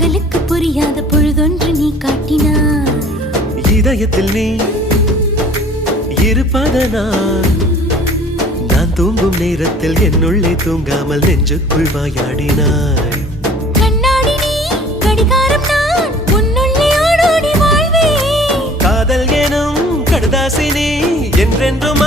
பகலுக்கு புரியாத பொழுதொன்று நீ காட்டினாய். இதயத்தில் நீ இருப்பதனால் நான் தூங்கும் நேரத்தில் என்னுள்ளே தூங்காமல் நெஞ்சுக்குள் வாயாடினாய். கண்ணாடி நீ கடிகாரம் நான் உன்னுள்ளே ஓடோடி வாழ்வேன். காதல் எனும் கடுதாசி நீ என்றென்றும்